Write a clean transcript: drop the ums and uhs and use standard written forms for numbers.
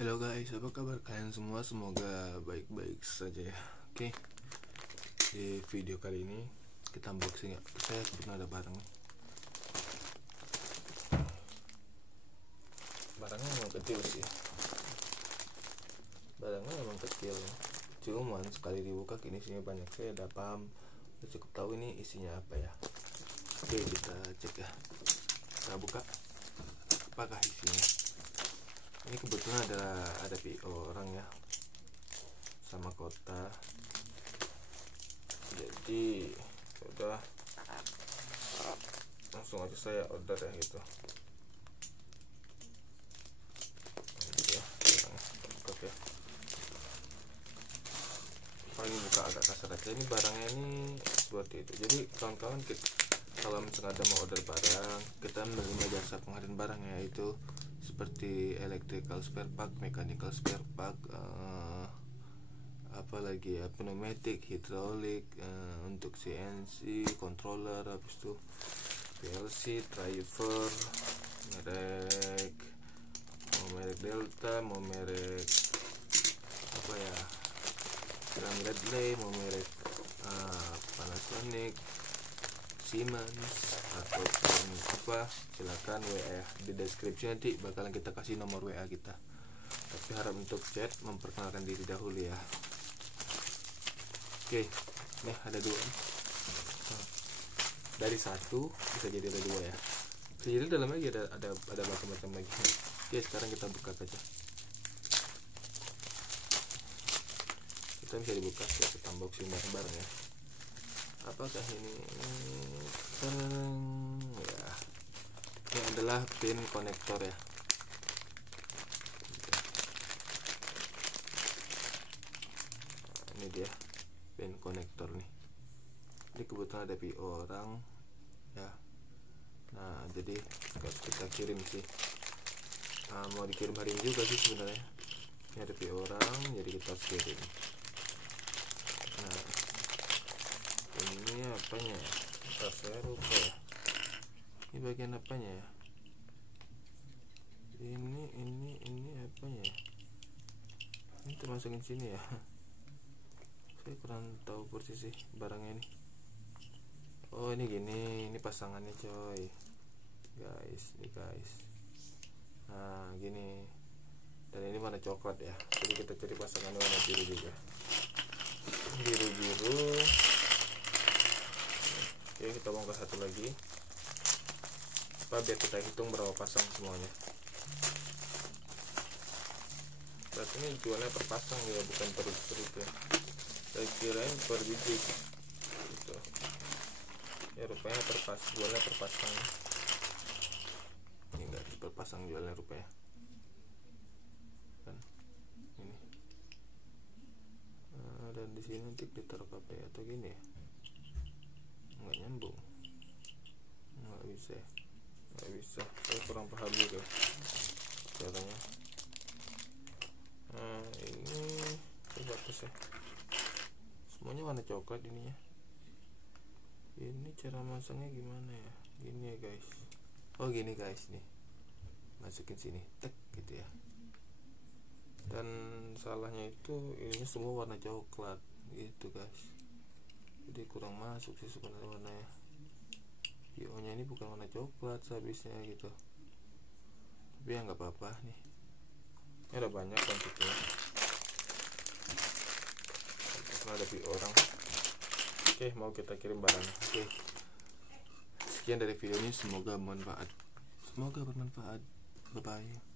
Halo guys, apa kabar kalian semua? Semoga baik-baik saja ya. Oke, di video kali ini kita unboxing ya. Saya kebetulan ada barang nih. Barangnya memang kecil sih. Barangnya memang kecil ya. Cuman sekali dibuka ini isinya banyak. Saya udah paham, udah cukup tahu ini isinya apa ya. Oke, kita cek ya. Kita buka. Apakah isinya? Ini kebetulan ada PO orang ya, sama kota. Jadi udah langsung aja saya order ya gitu. Ya, oke. Paling buka agak kasar aja. Ini barangnya ini seperti itu. Jadi kawan-kawan, kalau misalnya ada mau order barang, kita menerima jasa pengadaan barang ya, itu seperti electrical spare part, mechanical spare part, apalagi ya, pneumatic, hidrolik, untuk CNC, controller, habis itu PLC, driver, merek Delta, mau merek apa ya, Redley, mau merek Panasonic, Siemens ataupun apa, silakan WA di deskripsi, nanti bakalan kita kasih nomor WA kita, tapi harap untuk chat memperkenalkan diri dahulu ya. Oke, nih ada dua nih. Dari satu bisa jadi ada dua ya, bisa jadi dalam lagi ada macam-macam lagi. Oke, sekarang kita buka saja. Kita bisa dibuka ya, kita unboxing bareng-bareng ya. Apakah ini ya, ini adalah pin konektor ya. Nah, ini dia pin konektor nih. Ini kebetulan ada PO orang ya. Nah, jadi harus kita kirim sih. Mau dikirim hari ini juga sih sebenarnya. Ini ada PO orang, jadi kita harus kirim. Nah, ini apanya ya? Ntar saya lupa ya. Ini bagian apanya ya? Ini apanya ya? Ini termasukin sini ya. Saya kurang tahu persis sih barangnya ini. Oh, ini gini, ini pasangannya coy. Guys, ini guys. Nah, gini. Dan ini warna coklat ya. Jadi kita cari pasangannya warna biru juga. Biru-biru. Oke, kita bongkar satu lagi. Biar kita hitung berapa pasang semuanya. Berarti ini jualnya per pasang ya, bukan per itu. Saya kirain per biji gitu. Ya rupanya jualnya per pasang. Ini enggak per pasang jualnya rupanya. Kan ini. Dan di sini nanti ditaruh apa ya, atau gini ya? Nggak nyambung, nggak bisa, saya kurang paham juga caranya. Nah, ini terbatas ya, semuanya warna coklat ininya. Ini cara masangnya gimana ya? Gini ya guys. Oh gini guys, nih masukin sini, tek gitu ya. Dan salahnya itu ini semua warna coklat gitu guys. Jadi kurang masuk sih sebenarnya warnanya. PO nya ini bukan warna coklat sehabisnya gitu. Tapi ya nggak apa-apa nih. Ini ada banyak kuantitinya. Karena ada PO orang. Oke, mau kita kirim barang. Oke. Sekian dari video ini, semoga bermanfaat. Bye bye.